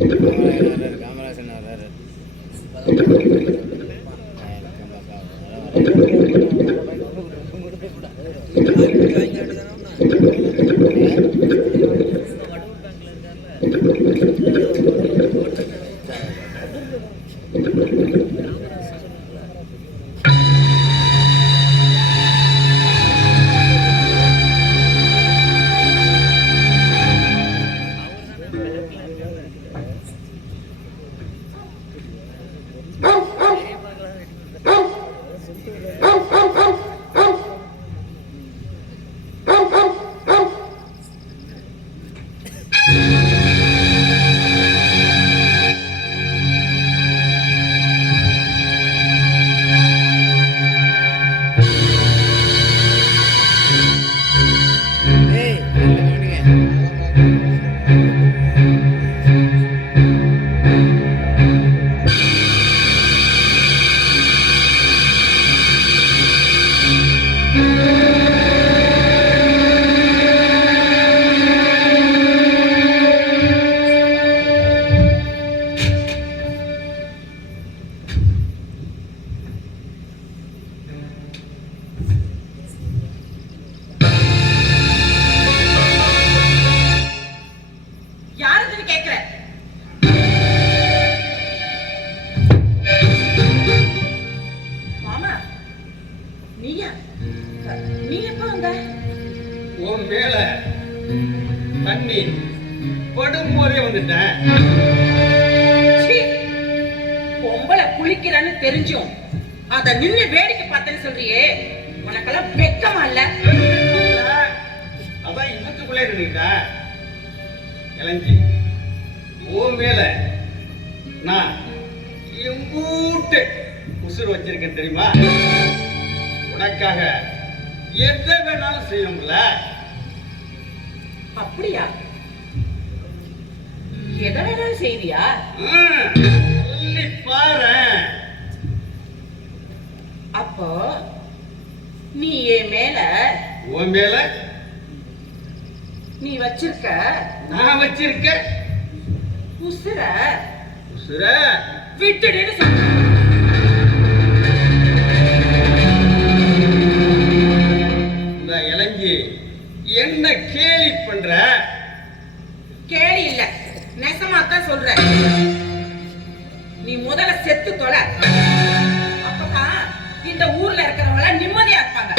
காமராசன் வர்றாரு. உன் மேல தண்ணி படும் போதே வந்துட்டேன். பொம்பளை குளிக்கிறான்னு தெரிஞ்சும் அத நின்னு வேடிக்கை பார்த்தேன்னு சொல்றியே, உனக்கெல்லாம் வெக்கமா இல்ல? அதான் இதுக்குள்ளே இருந்துட்டா இளஞ்சி. உன் மேல நான் எம்பூட்டு உசுறு வச்சிருக்கேன் தெரியுமா? உனக்காக எதை வேணாலும் செய்யணும்ல. அப்படியா? எதை வேணாலும் செய்வியா? சொல்லி பாரு. அப்போ நீ என் மேல, உன் மேல நீ வச்சிருக்க, நான் வச்சிருக்க உசுர உசுர விட்டுடுன்னு சொல்ற. இளங்கி என்ன கேலி பண்ற? கேலி இல்ல, நெசமாத்தான் சொல்ற. நீ முதல்ல செத்து தொலை, அப்பதான் இந்த ஊர்ல இருக்கிறவங்க நிம்மதியா இருப்பாங்க.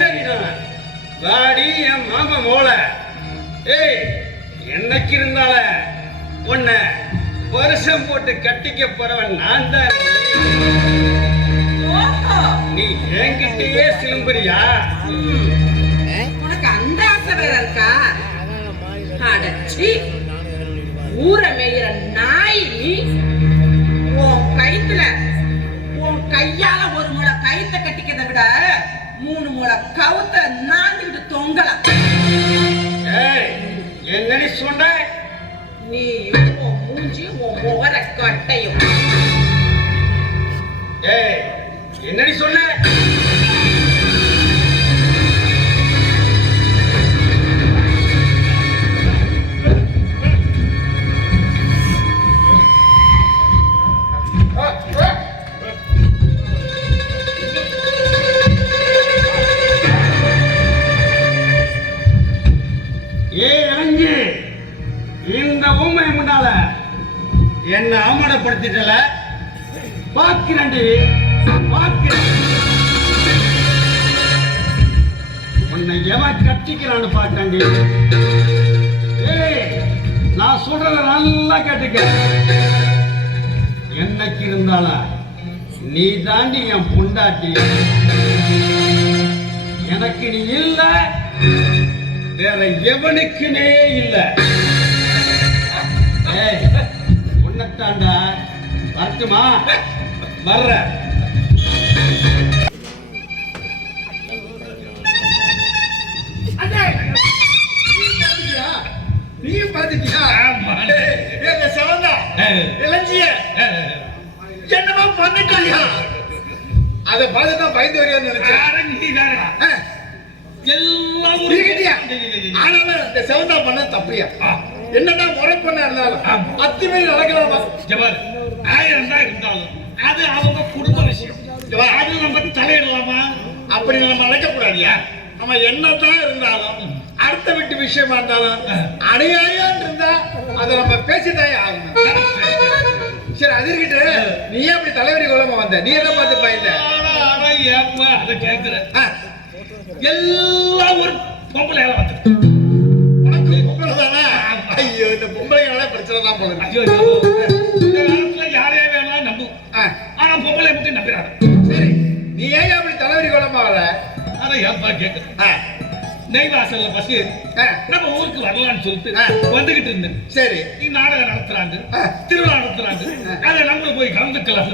சரிதான் வாடி என் மாமா மோள. ஏய், என்னைக்கு இருந்தால உன்னை வருஷம் போட்டு கட்டிக்க போறவன் நான் தான். நீ என்கிட்டயே சிலும்புறியா? உனக்கு அந்த ஆசை வேற இருக்கா? அடச்சி, ஊரை மேயிற நாய் நீ. உன் கயித்துல, உன் கையால ஒரு முளை கயித்தை கட்டிக்கிறத விட 3 முளை கவுத்த நாந்துக்கிட்டு தொங்கலாம். என்னடி சொன்ன? நீ உன் மூஞ்சி, உன் முகர கட்டையும். ஏய், என்னடி சொன்ன? இந்த ஊமை முன்னால என்ன அவமானப்படுத்திட்டல. பாக்கிறேன்டி, பாக்கிறேன். உன்னை எவன் கட்டிக்கிறான்னு பாக்கண்டி. ஏய், நான் சொல்றத நல்லா கேட்டுக்க. என்னைக்கு இருந்தாலும் நீ தாண்டி என் பொண்டாட்டி. எனக்கு நீ இல்ல, வேற எவனுக்குனே இல்ல. ஏய், உன்னத்தாண்டா வரட்டுமா? வர்ற. நீ பாத்துட்டியா? செவந்தா இளஞ்சிய என்னமா பண்ணிட்டாயா? அதை பார்த்துதான் பயந்து வரையான்னு நினைச்சேன். எல்லாம் ஆனாலும் இந்த செவந்தா பண்ண தப்பியா? என்னதான் முறை பண்ண இருந்தாலும் ஆமா. அத்துமே நடக்கலாமா? ஜவார் 1000 தான் இருந்தாலும் அது அவங்க குடும்ப விஷயம். அது நம்ம தலையிடலாமா? அப்படி நம்ம நினைக்கக்கூடாதியா. நம்ம என்னதான் இருந்தாலும் அடுத்த வீட்டு விஷயமா இருந்தாலும் அநியாயம் இருந்தா அதை நம்ம பேசிதான் ஆகணும். சரி, அது இருக்கட்டு. நீ ஏன் அப்படி தலைவரி கோலமா வந்த? நீ எதை பார்த்து பயந்த? ஏப்பா அதை கேட்கிறேன். எல்லாம் ஒரு பொம்பளையால வந்து உனக்கு பொம்பளை தானே? ஐயோ, இந்த பொம்பளைங்களால பிரச்சனை தான் போல இருக்கு. ஐயோ இந்த காலத்துல யாரையா வேணாலும் நம்பும். ஆனா பொம்பளை மட்டும் நம்பிடாது. சரி, நீ ஏன் அப்படி தலைவரி கோலமா வர? அதை ஏப்பா கேட்கிறேன். நெய்வாசல்ல பஸ் நம்ம ஊருக்கு வரலான்னு சொல்லிட்டு வந்துகிட்டு இருந்தேன். சரி, நீ நாடகம் நடத்துறாங்க, திருவிழா நடத்துறாங்க, அதை நம்மளும் போய் கலந்துக்கலாம்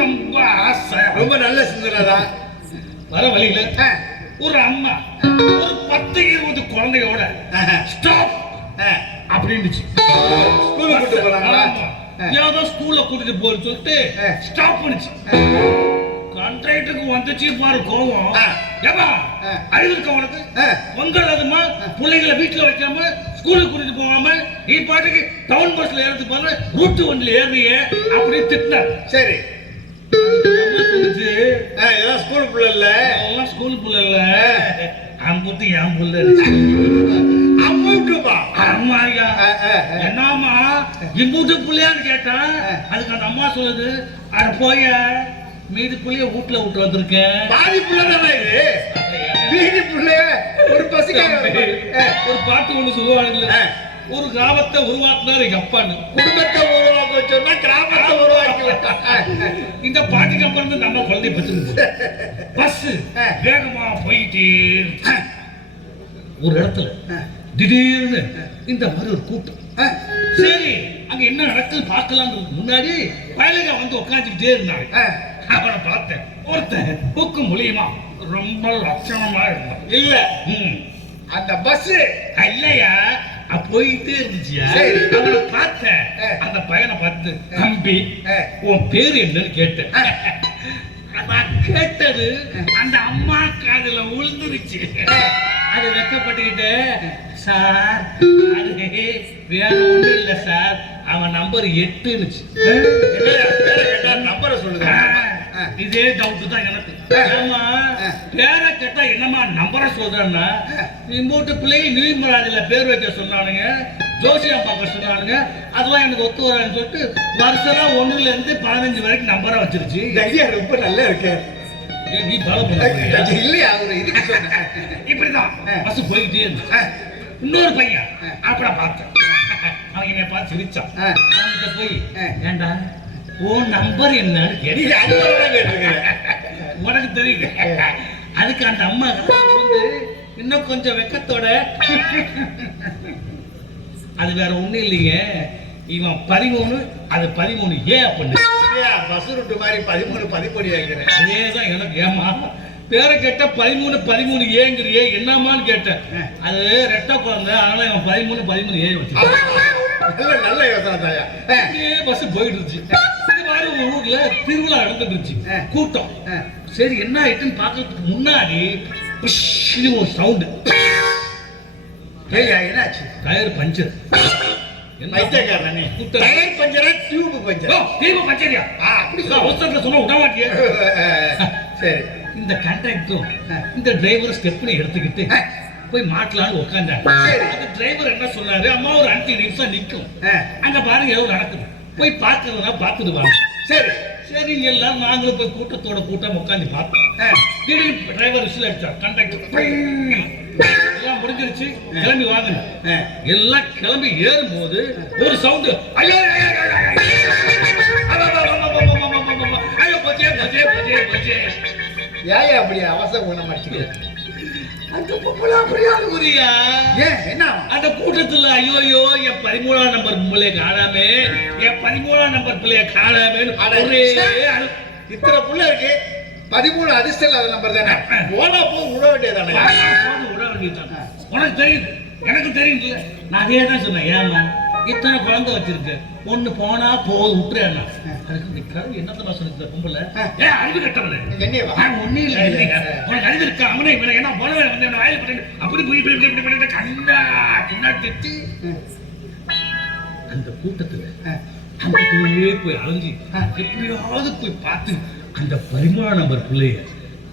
ரொம்ப ஆசை. ரொம்ப நல்ல சிந்தனைதான். வர வழியில ஒரு அம்மா ஒரு 10-20 குழந்தையோட ஸ்டாப் அப்படின்னுச்சு. ஸ்கூலுக்கு கூட்டு போறாங்களா? ஏதோ ஸ்கூல்ல கூட்டிட்டு போன்னு சொல்லிட்டு ஸ்டாப் பண்ணுச்சு. கண்ட்ராக்டருக்கு வந்துச்சு பாரு கோவம். ஏமா அறிவு இருக்க உனக்கு? பொங்கல் அதுமா பிள்ளைங்களை வீட்டுல வைக்காம ஸ்கூலுக்கு கூட்டிட்டு போகாம நீ பாட்டுக்கு டவுன் பஸ்ல ஏறது பாரு ரூட் ஒன்ல ஏறிய அப்படி திட்டினார். சரி, சொல்லுச்சு ஏதாவது ஸ்கூல் புள்ள இல்ல, எல்லாம் ஸ்கூல் புள்ள இல்ல, அம்புட்டு என் புள்ள. அம்மாவுக்குமா? அம்மாயா என்னம்மா இம்புட்டு புள்ளையான்னு கேட்டா அதுக்கு அந்த அம்மா சொல்லுது, அட போய மீதி புள்ளைய வீட்டுல விட்டு வந்திருக்கேன். பாதி புள்ள தானே இது? மீதி புள்ளைய ஒரு பசிக்காக ஒரு பாட்டு ஒண்ணு சொல்லுவாங்கல்ல, ஒரு கிராமத்தை உருவாக்குனார் எங்க அப்பான்னு. குடும்பத்தை உருவாக்க வச்சோம்னா கிராமத்தை உருவாக்கி விட்டான். இந்த பாட்டுக்கு அப்புறம் தான் நம்ம குழந்தை பெற்றுருக்கு. பஸ் வேகமா போயிட்டே ஒரு இடத்துல திடீர்னு இந்த மாதிரி ஒரு கூட்டம். சரி, அங்க என்ன நடக்குது பார்க்கலாம் முன்னாடி பயலுக வந்து உட்காந்துக்கிட்டே இருந்தாங்க. அவனை பார்த்தேன். ஒருத்தன் புக்கு மூலியமா ரொம்ப லட்சணமா இருந்தான். இல்ல, அந்த பஸ் இல்லையா போயிட்டே இருந்துச்சியா. அவனை பார்த்தேன். அந்த பையனை பார்த்து தம்பி உன் பேரு என்னன்னு கேட்டேன். நான் கேட்டது அந்த அம்மா காதுல விழுந்துருச்சு. அது வெக்கப்பட்டுக்கிட்டு சார் அது வேற ஒண்ணும் இல்ல சார், அவன் நம்பர் 8ன்னுச்சு. கேட்டா நம்பரை சொல்லுங்க. இதே டவுட் தான் எனக்கு. ஆமா, பேரை கேட்டா என்னமா நம்பரை சொல்றேன்னா இம்போட்டு பிள்ளைங்க நியூமராஜில பேர் வைக்க சொன்னானுங்க, ஜோசியம் பார்க்க சொன்னானுங்க. அதெல்லாம் எனக்கு ஒத்து வரான்னு சொல்லிட்டு வருஷம் 1ல இருந்து 15 வரைக்கும் நம்பரா வச்சிருச்சு. ஐயா ரொம்ப நல்லா இருக்கு. நீ ஃபாலோ பண்ண இல்லையா? அவரு இதுக்கு சொன்ன இப்படிதான் பஸ் போயிட்டே இருந்து இன்னொரு பையன் அப்பட பார்த்தேன். அவன் என்னை பார்த்து சிரிச்சான். அவன்கிட்ட போய் ஏண்டா உன் நம்பர் என்னன்னு கேட்டு உனக்கு தெரியுது. அதுக்கு அந்த அம்மா வந்து இன்னும் கொஞ்சம் வெக்கத்தோட அது வேற ஒண்ணும் இல்லைங்க, இவன் 13 அது 13 அப்படின்னு பஸ் ரூட்டு மாதிரி 13 13 ஆகிறேன். அதேதான் எனக்கு. ஏமா பேரை கேட்ட 13 ஏங்கிறியே என்னமான்னு கேட்டேன். அது ரெட்ட குழந்தை, அதனால இவன் 13 வச்சு நல்ல யோசனை தாயா. பஸ் போயிட்டு இருந்துச்சு. இது மாதிரி ஒரு ஊர்ல திருவிழா நடந்துட்டு இருந்துச்சு, கூட்டம். சரி என்ன ஆயிட்டுன்னு பாக்கிறதுக்கு முன்னாடி ஒரு சவுண்டு. என்னாச்சு? Tyre puncture. பைத்தியக்காரனே, டயர் பஞ்சரா டியூப் பஞ்சரா? டியூப் பஞ்சரியா? அப்படி அவசரத்துல சொன்னா விட மாட்டியே. சரி, இந்த கான்ட்ராக்டரும் இந்த டிரைவர் ஸ்டெப்னி எடுத்துக்கிட்டு போய் மாட்டலான்னு உட்காந்தாங்க. அந்த டிரைவர் என்ன சொன்னாரு, அம்மா ஒரு 5 நிமிஷம் நிக்கும், அங்க பாருங்க ஏதோ நடக்குது, போய் பாக்குறதுனா பாத்துட்டு வாங்க. சரி சரி எல்லாம் நாங்களும் போய் கூட்டத்தோட கூட்டம் உட்காந்து பார்த்தோம். திடீர்னு டிரைவர் விசில் அடிச்சார். கண்டக்டர் எல்லாம் முடிஞ்சிருச்சு, கிளம்பி வாங்கணும். எல்லாம் கிளம்பி ஏறும்போது ஒரு சவுண்டு, ஐயோ ஐயோ போச்சே போச்சே போச்சே போச்சே. ஏன் அப்படி அவசர குணம் அடிச்சுக்க? அந்த பொம்பளை அப்படியே அழுகுறியா? ஏன் என்ன? அந்த கூட்டத்துல ஐயோயோ என் 13ஆம் நம்பர் பிள்ளைய காணாமே, என் 13ஆம் நம்பர் பிள்ளைய காணாமேன்னு இத்தனை புள்ள இருக்கு, 13 அதிர்ஷ்டம் இல்லாத நம்பர் தானே. ஓனா போ விட வேண்டியதானே? விட வேண்டியதானே. உனக்கு தெரியுது, எனக்கு தெரியுது. நான் அதே தான் சொன்னேன். ஏமா இத்தனை குழந்தை வச்சிருக்கு, ஒண்ணு போனா போது விட்டுறேன்னா அதுக்கு என்னத்தமா சொன்ன பொம்பளை? ஏன் அறிவு கட்டவன ஒண்ணு இல்ல, உனக்கு அறிவு இருக்கா? அவனே என்ன போன வந்து வாயில பண்ணி அப்படி போய் கண்ணா பின்னா திட்டி அந்த கூட்டத்துல அங்கேயே போய் அலைஞ்சி எப்படியாவது போய் பார்த்து அந்த பரிமாண நம்பர் பிள்ளைய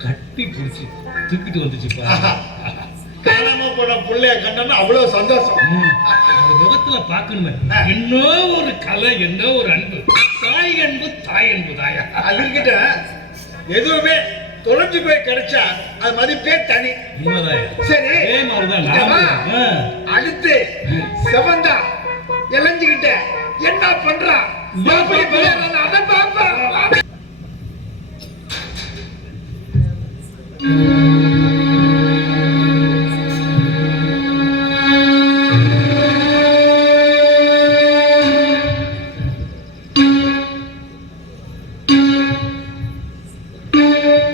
கட்டி பிடிச்சி தூக்கிட்டு வந்துச்சுப்பா. காணாம போன பிள்ளைய கண்டோம்னா அவ்வளவு சந்தோஷம். அந்த முகத்துல பார்க்கணுமே என்ன ஒரு கலை, என்ன ஒரு அன்பு. தாய் அன்பு, தாய் அன்பு தாயா. அதுகிட்ட எதுவுமே தொலைஞ்சு போய் கிடைச்சா அது மதிப்பே தனி. உண்மைதாயா. சரி, அதே மாதிரிதான் அடுத்து செவந்தா இளைஞ்சுகிட்ட என்ன பண்றா அதை பாப்பா.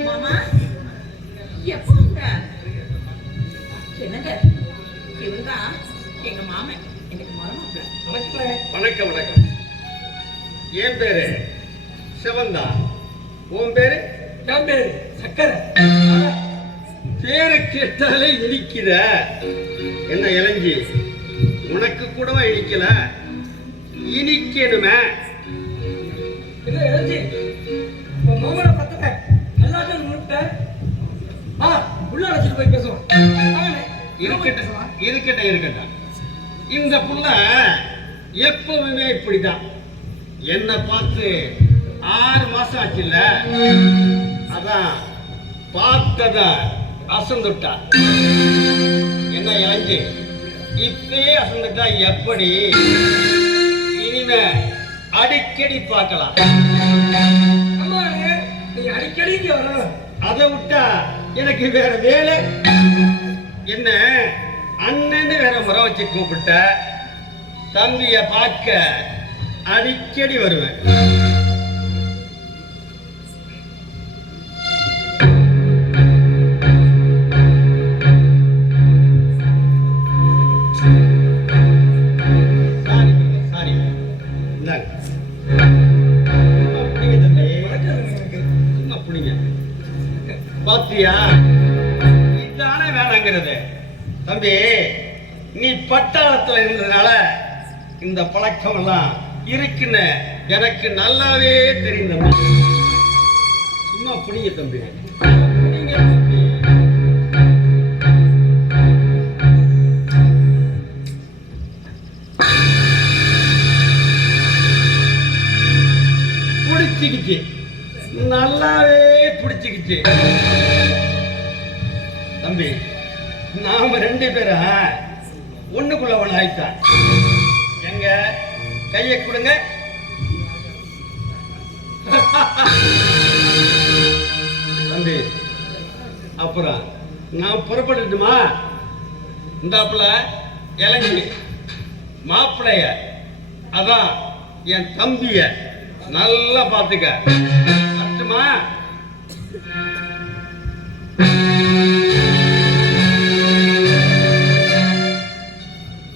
மாமா எப்போ வந்த? என்னங்க இவங்க எங்க மாமன், எனக்கு மரமாப்ல. வணக்கம் வணக்கம். என் பேரு செவந்தா, உன் பேரு? என் பேரு சக்கரை. பேரை கேட்டாலே இனிக்குத. என்ன இளைஞ்சி, உனக்கு கூடவா இனிக்கல? இனிக்கணுமே. என்ன எழுதி உன் மாமனை பத்தல எல்லாத்தையும் முட்டை உள்ள அழைச்சிட்டு போய் பேசுவோம். இருக்கட்டும். இந்த புள்ள எப்பவுமே இப்படிதான். என்ன பார்த்து 6 மாசம் ஆச்சுல்ல, அதான் பார்த்தத அசந்துட்டா. என்ன இளைஞ்சி, இப்பயே அசந்துட்டா எப்படி? இனிமே அடிக்கடி பார்க்கலாம். அம்மா நீ அடிக்கடி இங்க வரணும். அதை விட்டா எனக்கு வேற வேலை என்ன? அண்ணன்னு வேற முறை வச்சு கூப்பிட்ட. தம்பிய பார்க்க அடிக்கடி வருவேன். சாரி, அப்படிங்க பாத்தியா? இதானே வேணாங்கிறது. தம்பி, நீ பட்டாளத்துல இருந்ததுனால இந்த பழக்கம் எல்லாம் இருக்குன்னு எனக்கு நல்லாவே தெரியும். சும்மா புடிங்க தம்பி, புடிங்க தம்பி. பிடிச்சிக்கிச்சு, நல்லாவே பிடிச்சிக்கிச்சு. தம்பி, நாம 2 பேரும் ஒண்ணுக்குள்ள ஒண்ணு ஆயிட்டான். எங்க கையை கொடுங்க. தம்பி, அப்புறம் நான் புறப்பட்டுமா? இந்தாப்புல இளைஞி மாப்பிளைய, அதான் என் தம்பிய நல்லா பாத்துக்க. அட்டுமா?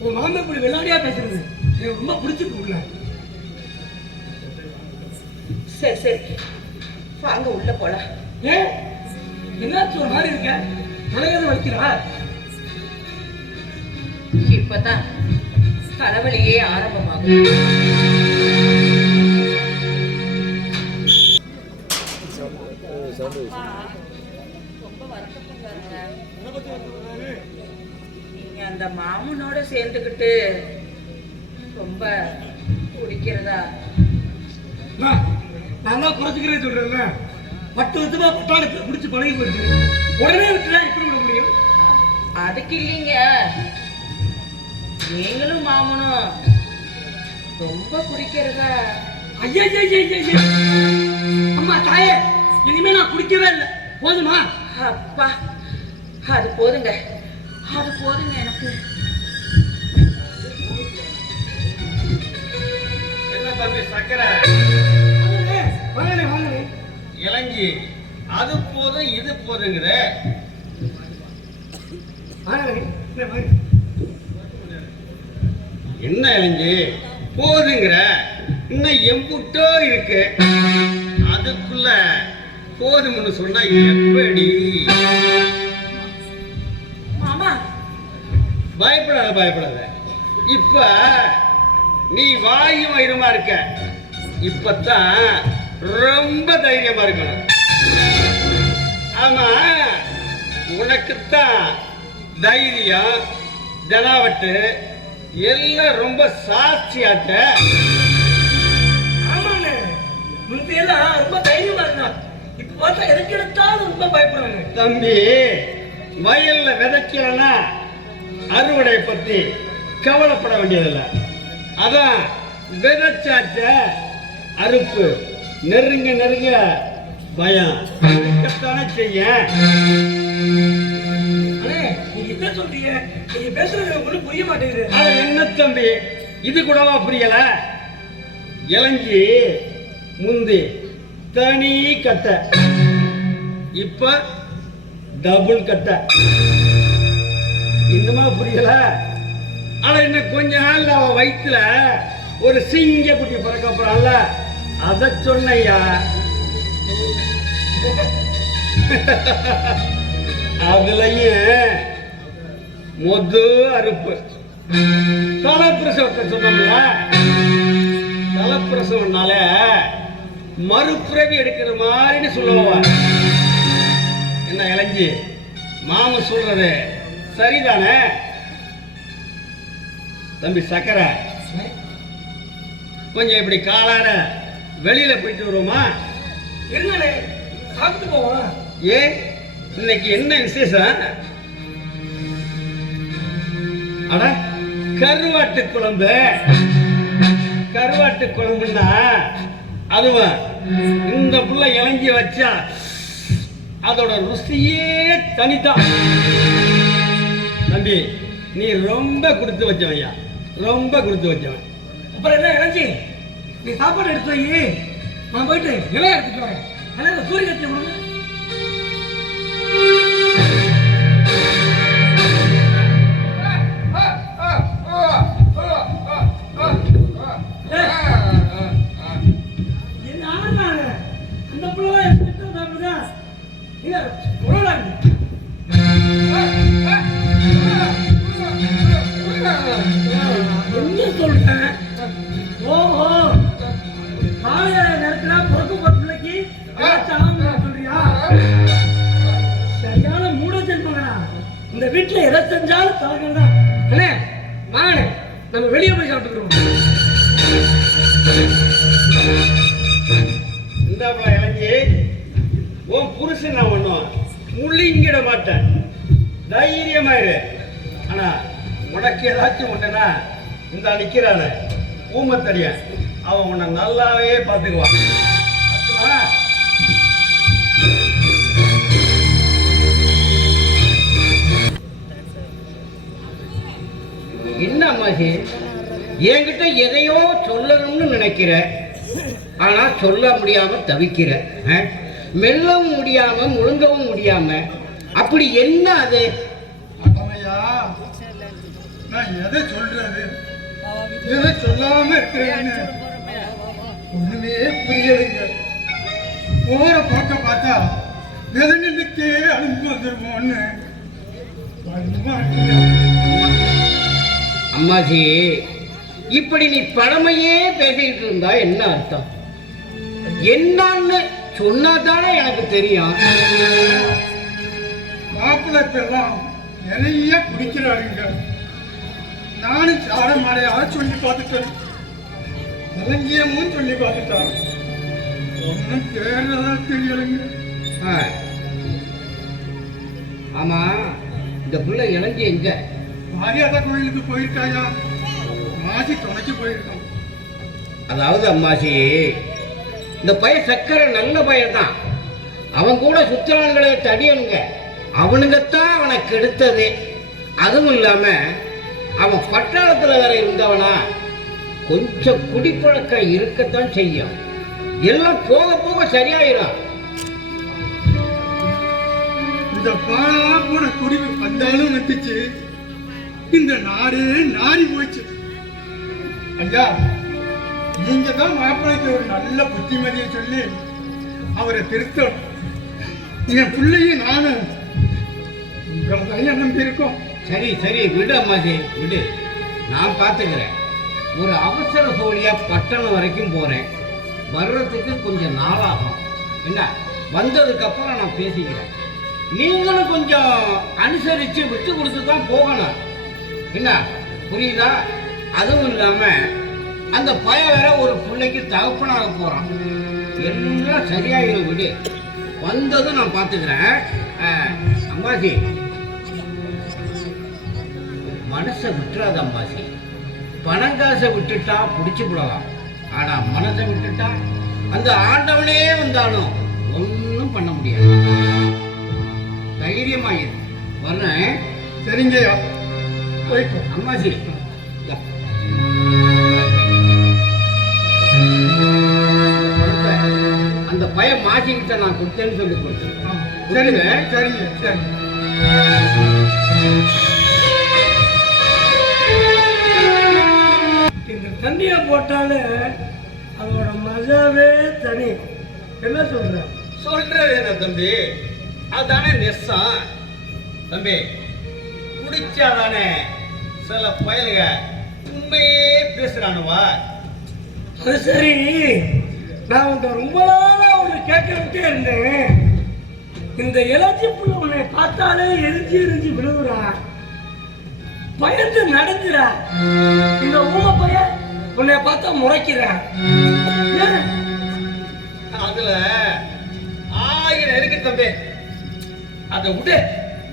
உன் மாமன் இப்படி விளையாடியா பேசுறது எனக்கு ரொம்ப பிடிச்சி போகல. சரி வாங்க உள்ள போலாம். ஏன் என்னாச்சும் ஒரு மாதிரி இருக்க? தலைவரை வைக்கிறா? இப்பதான் தலைவலியே ஆரம்பமாகும். ரொம்ப வருத்தப்படுறாங்க. நீங்க அந்த மாமனோட சேர்ந்துக்கிட்டு ரொம்ப குடிக்கிறதா? நான் தான் குறைச்சிக்கிறேன் சொல்றேன். 10 வருஷமா பட்டாளத்துல குடிச்சு பழகி போயிருக்கு. உடனே விட்டுனா எப்படி விட முடியும்? அதுக்கு இல்லைங்க, நீங்களும் மாமனும் ரொம்ப குடிக்கிறதா? ஐயா அம்மா தாயே, இனிமே நான் குடிக்கவே இல்லை. போதுமா? அப்பா, அது போதுங்க, அது போதுங்க எனக்கு. என்ன தம்பி சக்கரை வாங்கலே இளங்கி, அது போதும் இது போதுங்கிற. என்ன இளங்கி போதுங்கிற? இன்னும் எம்புட்டோ இருக்கு. அதுக்குள்ள போதும்னு சொன்னா எப்படி? மாமா பயப்படாத. இப்ப நீ வாயும் வயிறுமா இருக்க, இப்பதான் ரொம்ப தைரியமா இருக்கணும். ஆமா, உனக்குத்தான் தைரியம் ஜனாவட்டு எல்லாம் ரொம்ப சாட்சியாட்ட. ஆமாண்ணே, முந்தையெல்லாம் ரொம்ப தைரியமா இருந்தான். இப்ப பார்த்தா எதுக்கு எடுத்தாலும் ரொம்ப பயப்படுறாங்க. தம்பி, வயல்ல விதைக்கிறனா அறுவடை பத்தி கவலைப்பட வேண்டியதில்லை. அதான் விதைச்சாச்ச அறுப்பு நெருங்க நெருங்க பயம் இருக்கத்தானே செய்ய. அண்ணே, நீங்க என்ன சொல்றீங்க? நீங்க பேசுறது ஒண்ணும் புரிய மாட்டேங்குது. அட என்ன தம்பி, இது கூடவா புரியல? இளஞ்சி முந்தி தனி கட்டை, இப்ப டபுள் கட்டை. இன்னுமா புரியல? ஆனா இன்னும் கொஞ்ச நாள்ல அவ வயிற்றுல ஒரு சிங்க குட்டி பிறக்க போறான்ல, அத சொன்னையா. அதுலயும் மொத அறுப்பு தலைப்பிரசவத்தை சொன்னோம்ல. தலைப்பிரசவம்னால மறுபிறவி எடுக்கிற மாதிரின்னு சொல்லுவா. என்ன இளஞ்சி, மாம சொல்றது சரிதானே? தம்பி சக்கரை, கொஞ்சம் இப்படி காலார வெளியில போயிட்டு வருவோமா? இருங்கண்ணே, சாப்பிட்டு போவோம். ஏ, இன்னைக்கு என்ன விசேஷம்? அட, கருவாட்டு குழம்பு. கருவாட்டு குழம்புன்னா அதுவும் இந்த புள்ள இளங்கி வச்சா அதோட ருசியே தனிதான். தம்பி, நீ ரொம்ப கொடுத்து வச்சவையா, ரொம்ப கொடுத்து வச்சவன். அப்புறம் என்ன இளஞ்சி, நீ சாப்பாடு எடுத்து வை, நான் போயிட்டு இலைய எடுத்துட்டு வரேன். ஆனா இந்த சூரியகத்தை கொடுங்க. என்ன ஆனாங்க அந்த பிள்ளை எடுத்துட்டு சாப்பிடுதா? இல்ல உருளாங்க. என்ன சொல்றேன்? ஓஹோ, காலையில நேரத்துல பிறக்க போற பிள்ளைக்கு சொல்றியா? சரியான மூட ஜென்மங்களா. இந்த வீட்டுல எதை செஞ்சாலும் தரங்கள் தான். அண்ணே வாங்கண்ணே, நம்ம வெளியே போய் சாப்பிட்டுக்கிறோம். இந்த இளஞ்சி, உன் புருஷன் நான் ஒண்ணும் முள்ளிங்கிட மாட்டேன், தைரியமாயிரு. ஆனா உனக்கு ஏதாச்சும் ஒண்ணுனா இந்த நிக்கிறான ஊமத்தடிய அவன் உன்னை நல்லாவே பார்த்துக்குவான். என்ன அம்மாஜி, என்கிட்ட எதையோ சொல்லணும்னு நினைக்கிற, ஆனா சொல்ல முடியாம தவிக்கிற, மெல்லவும் முடியாம முழுங்கவும் முடியாம, அப்படி என்ன அது? அம்மையா, நான் எதை சொல்றது, எதை சொல்லாம இருக்கிறேன்னு ஒண்ணுமே புரியலைங்க. போற போக்க பார்த்தா விதங்களுக்கே அனுப்பி வந்துருமோன்னு அம்மாஜி, இப்படி நீ பழமையே பேசிக்கிட்டு இருந்தா என்ன அர்த்தம்? என்னன்னு சொன்னாதானே எனக்கு தெரியும். மாப்பிள்ளை பெல்லாம் நிறைய குடிக்கிறாருங்க. நானும் சாட மாடையாக சொல்லி பார்த்துட்டேன், இலங்கியமும் சொல்லி பார்த்துட்டான். ஒன்னும் தேர்தலாம் தெரியலைங்க. ஆமா, இந்த புள்ள இளஞ்சி எங்க? மாரியாதா கோயிலுக்கு போயிருக்காயா, மாசி துணைக்கு போயிருக்கான். அதாவது அம்மாசி, இந்த பையன் சக்கரை நல்ல பையன் தான். அவன் கூட சுத்திரான்களை தடியனுங்க, அவனுங்கத்தான் அவனை கெடுத்தது. அதுவும் இல்லாம அவன் பட்டாளத்துல வேற இருந்தவனா, கொஞ்சம் குடிப்பழக்கம் இருக்கத்தான் செய்யும். எல்லாம் போக போக சரியாயிரும். இந்த பாழா போன குடிமை வந்தாலும் வந்துச்சு, இந்த நாடே நாரி போச்சு. ஐயா, நீங்க தான் மாப்பிள்ளைக்கு ஒரு நல்ல புத்திமதியை சொல்லி அவரை திருத்தம். என் பிள்ளையும் நானும் உங்களை நம்பி இருக்கோம். சரி சரி, விடு அம்மாஜி, விடு, நான் பார்த்துக்கிறேன். ஒரு அவசர சோழியா பட்டணம் வரைக்கும் போறேன். வர்றதுக்கு கொஞ்சம் நாளாகும். என்ன, வந்ததுக்கு அப்புறம் நான் பேசிக்கிறேன். நீங்களும் கொஞ்சம் அனுசரிச்சு விட்டு கொடுத்து தான் போகணும். என்ன புரியுதா? அதுவும் இல்லாம அந்த பையன் வேற ஒரு பிள்ளைக்கு தகப்பனாக போறான். எல்லாம் சரியாயிரும், விடு. வந்ததும் நான் பார்த்துக்கிறேன். அம்மாசி, மனசை விட்டுறாத அம்மாசி. பணம் காசை விட்டுட்டா பிடிச்சு விடலாம். ஆனா மனசை விட்டுட்டா அந்த ஆண்டவனே வந்தாலும் ஒன்றும் பண்ண முடியாது. தைரியமாயிரு. வர்றேன். சரிங்கய்யா, போயிட்டு அம்மாசி. அந்த பையன் மாசிக்கிட்ட நான் கொடுத்தேன்னு சொல்லி கொடுத்தேன். சரிங்க சரிங்க சரி. இந்த தண்ணியை போட்டாலே அதோட மஜாவே தனி. என்ன சொல்ற? சொல்றது என்ன தம்பி, அதானே நெசம். தம்பி, குடிச்சாதானே சில பயலுக உண்மையே பேசுறானுவா. அது சரி, நான் உங்க ரொம்ப நாளா ஒன்று கேட்கறதுட்டே இருந்தேன். இந்த இலச்சி புள்ள உன்னை பார்த்தாலே எரிஞ்சு எரிஞ்சு விழுகுறா, பயந்து நடந்துறா. இந்த ஊம பையன் உன்னை பார்த்தா முறைக்கிறா. அதுல 1000 இருக்கு தம்பி. அதை விடு,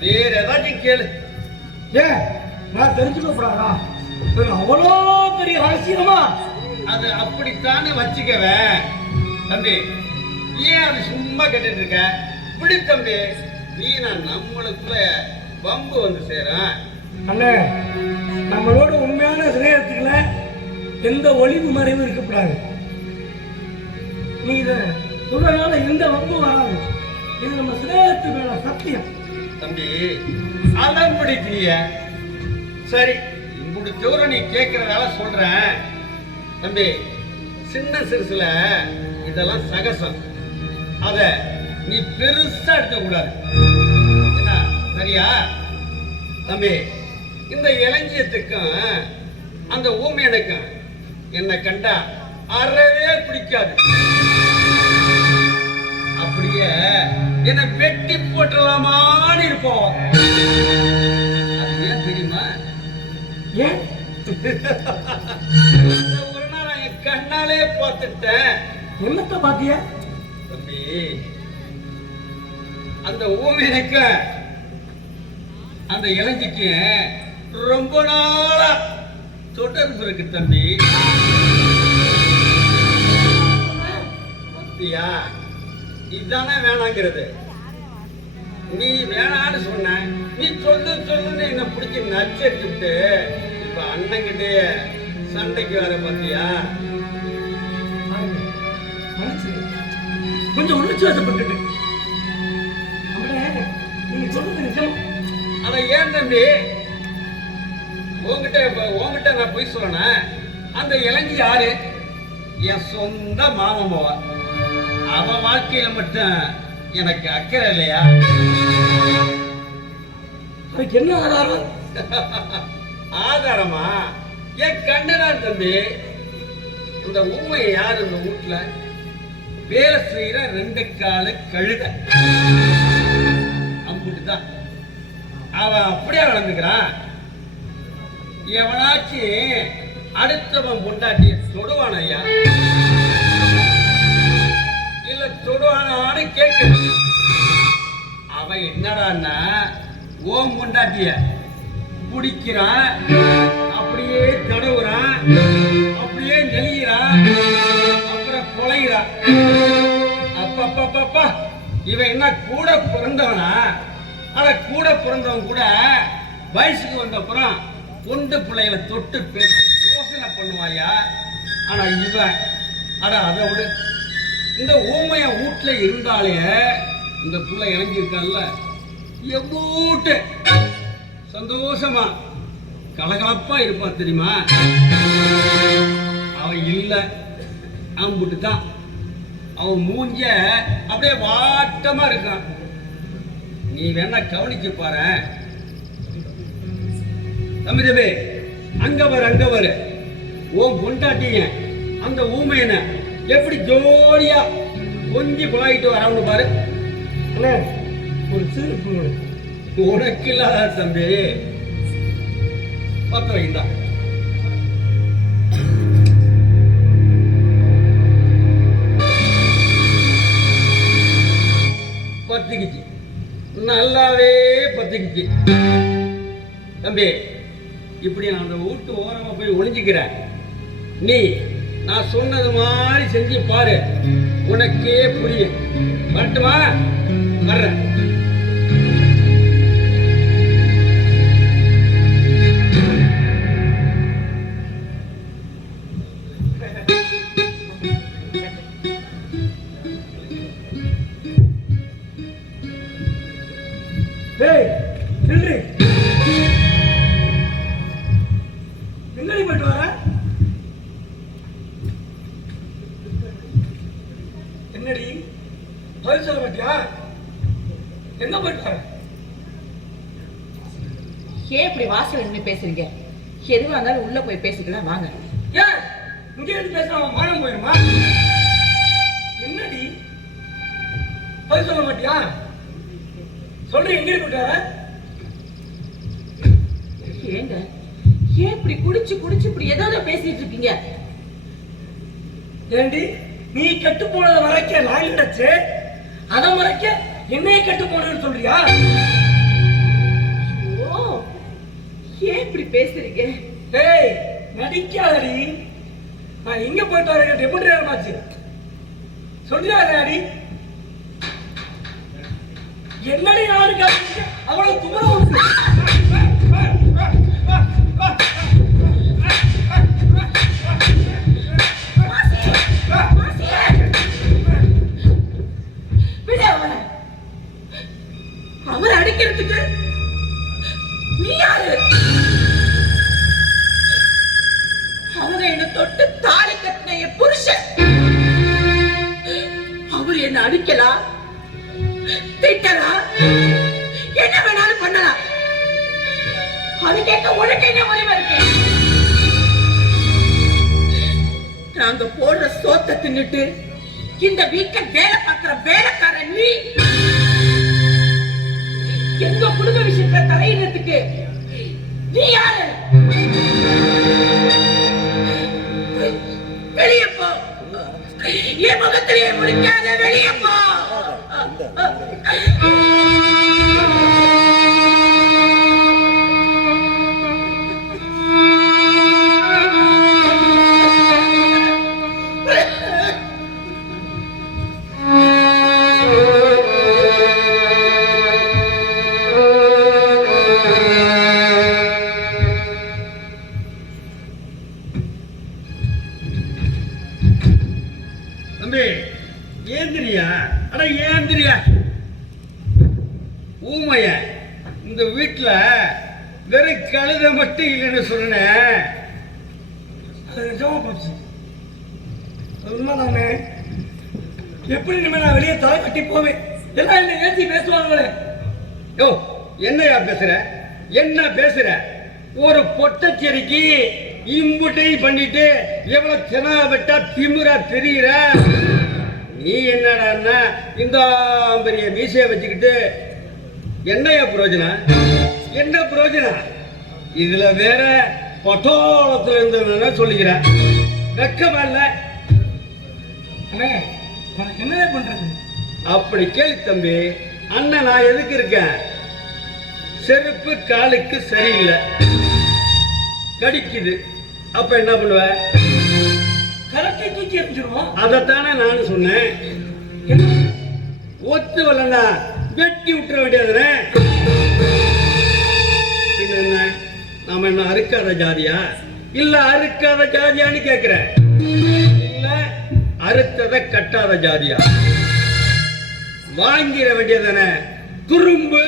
வேற ஏதாச்சும் கேளு. ஏன் நான் தெரிஞ்சுக்கப்படாதா? அவ்வளோ பெரிய ரகசியமா? அது அப்படித்தானே வச்சுக்கவே தம்பி. ஏன் அது சும்மா கேட்டுட்டு இருக்க? விடு தம்பி, நீ நான் நம்மளுக்குள்ள வம்பு வந்து சேரும். அண்ணே, நம்மளோட உண்மையான சிநேகத்துக்குள்ள எந்த ஒளிவு மறைவும் இருக்கக்கூடாது. நீ இதை சொல்றதுனால எந்த வம்பும் வராது. இது நம்ம சிநேகத்து மேல சத்தியம். தம்பி, அதான் பிடிக்கலைய. சரி, இப்படி தூரம் நீ கேட்கறதால சொல்றேன் தம்பி. சின்ன சிறுசுல இதெல்லாம் சகசம். அத நீ பெருசா எடுக்க கூடாது. என்ன, சரியா தம்பி? இந்த இளஞ்சியத்துக்கும் அந்த ஊமையனுக்கும் என்னை கண்டா அறவே பிடிக்காது. அப்படியே என்னை வெட்டி போட்டுடலாமான்னு இருப்போம். அது ஏன் தெரியுமா? ஏன்? ஒரு நாள் நான் என் கண்ணாலே பார்த்துட்டேன். என்னத்த பாத்தியா? தம்பி, அந்த ஊமையனுக்கு அந்த இளஞ்சிக்கு ரொம்ப நாளா தொடர்பு இருக்கு தம்பி. பத்தியா, இதுதானே வேணாங்கிறது. நீ வேணான்னு சொன்ன, நீ சொல்லுன்னு என்ன பிடிச்சி நச்சரிச்சுட்டு இப்ப அண்ணங்கிட்டே சண்டைக்கு வர. பத்தியா, கொஞ்சம் உணர்ச்சி வசப்பட்டு நீங்க சொல்றது நிஜம். ஆனா ஏன் தம்பி உங்ககிட்ட நான் போய் சொல்லணும்? அந்த இளஞ்சி யாரு? என் சொந்த மாமம்மாவா. அவ வாழ்க்கையில மட்டும் எனக்கு அக்கறை இல்லையா? அதுக்கு என்ன ஆதாரம்? ஆதாரமா? என் கண்ணுதான் தம்பி. இந்த ஊமை யாரு? இந்த வீட்டுல வேலை செய்யற 2 காலு கழுத. அம்புட்டுதான் அவன் அப்படியே வளர்ந்துக்கிறான். எவனாச்சும் அடுத்தவன் பொண்டாட்டிய தொடுவான ஐயா? இல்ல தொடுவானான்னு கேட்க. அவன் என்னடான்னா ஓம் பொண்டாட்டிய குடிக்கிறான், அப்படியே தடவுறான், அப்படியே நெளிகிறான், அப்புறம் கொலைகிறான். அப்பப்பப்பா, இவன் என்ன கூட பிறந்தவனா? ஆனா கூட பிறந்தவன் கூட வயசுக்கு வந்த அப்புறம் பொண்டு பிள்ளைகளை தொட்டு யோசனை பண்ணுவாயா? ஆனா இவன் அதை விட இந்த ஊமைய வீட்டுல இருந்தாலே இந்த பிள்ளை இறங்கியிருக்கான்ல, எவ்வூட்டு சந்தோஷமா கலகலப்பா இருப்பான் தெரியுமா? அவன் இல்ல, அம்புட்டு தான். அவன் மூஞ்ச அப்படியே வாட்டமா இருக்கான். நீ வேணா கவனிச்சு பாரு தம்பி. அங்க வரு உன் பொண்டாட்டிங்க அந்த ஊமையனை எப்படி ஜோடியா கொஞ்சம் குழாயிட்டு வரவனு பாரு. அண்ணே ஒரு சிறு உனக்கு இல்லாத தம்பி பத்த வைந்தா பத்திக்குச்சு, நல்லாவே பத்திக்குச்சு. தம்பி இப்படி நான் அந்த வீட்டு ஓரமா போய் ஒளிஞ்சுக்கிறேன். நீ நான் சொன்னது மாதிரி செஞ்சு பாரு, உனக்கே புரியும். வரட்டுமா? வர்றேன். டேய் நில்லு, எங்கடி போயிட்டு வர? என்னடி பதில் சொல்ல மாட்டியா? எங்க போயிட்டு வர? ஏன் இப்படி வாசல் நின்று பேசுறீங்க? எதுவா இருந்தாலும் உள்ள போய் பேசிக்கலாம் வாங்க. ஏன் இங்க இருந்து பேசுற அவன் மானம் போயிருமா? என்னடி பதில் சொல்ல மாட்டியா? சொல்லு, எங்க போயிட்டு வர? ஏங்க ஏன் இப்படி குடிச்சு குடிச்சு இப்படி ஏதாவது பேசிட்டு இருக்கீங்க? ஏண்டி நீ கெட்டு போனதை மறைக்க நான் கிடைச்சு அதை மறைக்க என்னைய கெட்டு போனதுன்னு சொல்றியா? ஓ, ஏன் இப்படி பேசுறீங்க? டேய் நடிக்காதடி. நான் எங்க போயிட்டு வரேன் எப்படி நேரமாச்சு சொல்றியா? அடி என்னடி யாருக்கு அவ்வளவு துமர உண்டு? அவர் அடிக்கிறதுக்கு நீ யாரு? அவங்க என்ன தொட்டு தாலி கட்டின என் புருஷன். அவர் என்ன அடிக்கலாம், திட்டலாம், என்ன வேணாலும் பண்ணலாம். அது கேட்க உனக்கு என்ன உரிமை இருக்கு? நாங்க போடுற சோத்தை தின்னுட்டு இந்த வீட்டை வேலை பார்க்கிற வேலைக்காரன் நீ எங்க குடும்ப விஷயத்துல தலையிடுறதுக்கு நீ யாரு? வெளியே போ, என் முகத்திலேயே முடிக்காத, வெளியே போ. தம்பி ஏந்திரியா? அட ஏந்திரியா. ஊமைய இந்த வீட்டுல வெறும் கழுத மட்டும் இல்லைன்னு சொன்னேன். அது நிஜமா போச்சு. அது உண்மைதானே? எப்படி இனிமே நான் வெளியே தலை கட்டி போவேன்? எல்லாம் என்ன ஏற்றி பேசுவாங்களே. யோ என்னையா பேசுற? என்ன பேசுற? ஒரு பொட்டச்சேரிக்கு இம்புட்டையும் பண்ணிட்டு எவ்வளவு தினா விட்டா திமிரா தெரியுற. நீ என்னடா இந்த பெரிய மீசைய வச்சுக்கிட்டு என்னையா பிரயோஜனம்? என்ன பிரயோஜனம்? இதுல வேற பட்டோளத்துல இருந்த சொல்லிக்கிறேன். வெக்கமா இல்ல? அண்ணே உனக்கு என்ன பண்றது? அப்படி கேள்வி தம்பி. அண்ணன் நான் எதுக்கு இருக்கேன்? செருப்பு காலுக்கு சரியில்லை, கடிக்குது. அப்ப என்ன பண்ணுவ? கரெக்டா தூக்கி எறிஞ்சிருவோம். அதைத்தானே நானும் சொன்னேன். ஒத்து வரலன்னா வெட்டி விட்டுற வேண்டியதுனே. பின்ன என்ன, நாம என்ன அறுக்காத ஜாதியா? இல்ல அறுக்காத ஜாதியான்னு கேக்குறேன். இல்ல அறுத்ததை கட்டாத ஜாதியா? வாங்கிட வேண்டியதுனே துரும்பு.